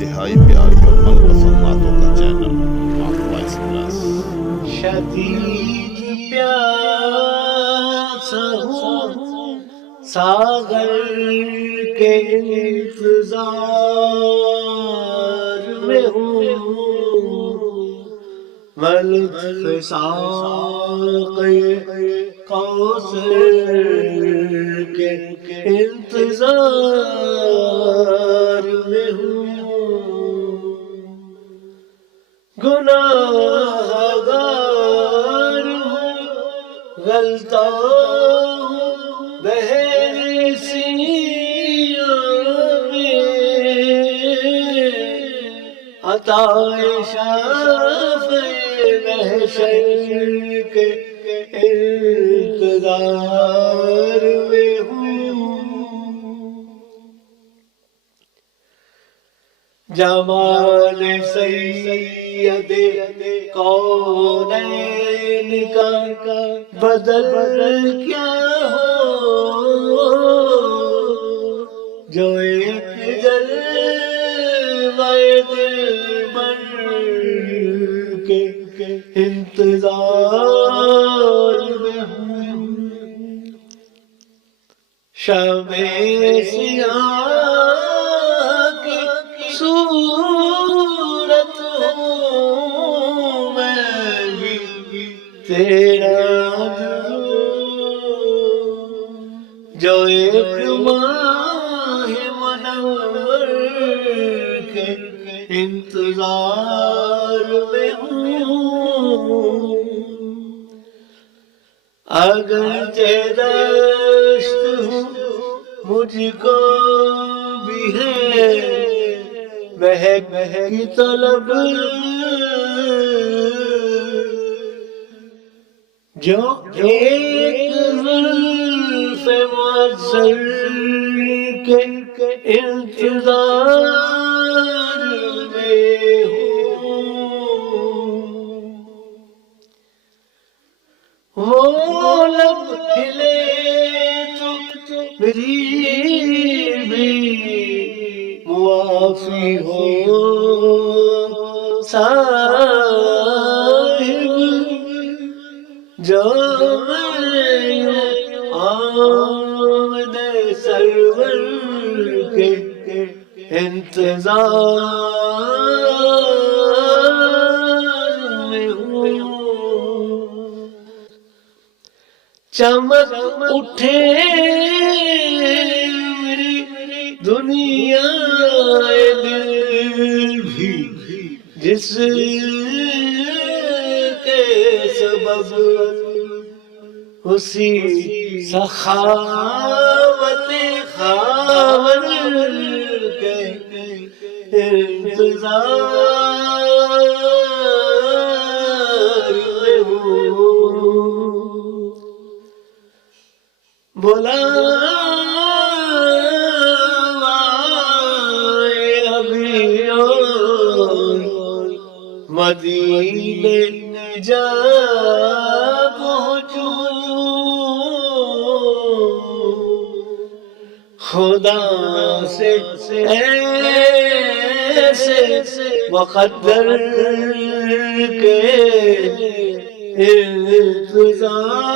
انتہائی پیاری اور من پسند باتوں کا چینل معروف ایکسپریس۔ شدید پیاس ہوں ساغر کے انتظار میں ہوں، میں لطف ساقی کوثر کے انتظار میں ہوں، گناہگار ہوں، غلطاں ہوں بحر سیاہ میں، عطائے شافع محشر کے انتظار میں ہوں، جمال سید کونین کا بدل کیا ہو، جو ایک جلوہ دلبر کے انتظار میں ہوں، شمع سیاہ کی صورت ہوں میں بھی تیرا جو ایک ماہ منور کے انتظار میں ہوں، اگرچہ دشت ہوں مجھ کو بھی ہے مہک کی طلب، جو ایک زلف معطر کے انتظار میں ہوں، وہ لب کھلے تو میری بھی معافی ہو صاحب، جو میں آمد سرور کے انتظار میں ہوں، چمک اٹھے میری دنیا دل بھی جس کے سبب اسی سخاوت خاور کے انتظار میں ہوں، بلائے ابھی اور مدینے جا پہنچوں، خدا سے ایسے مقدر کے انتظار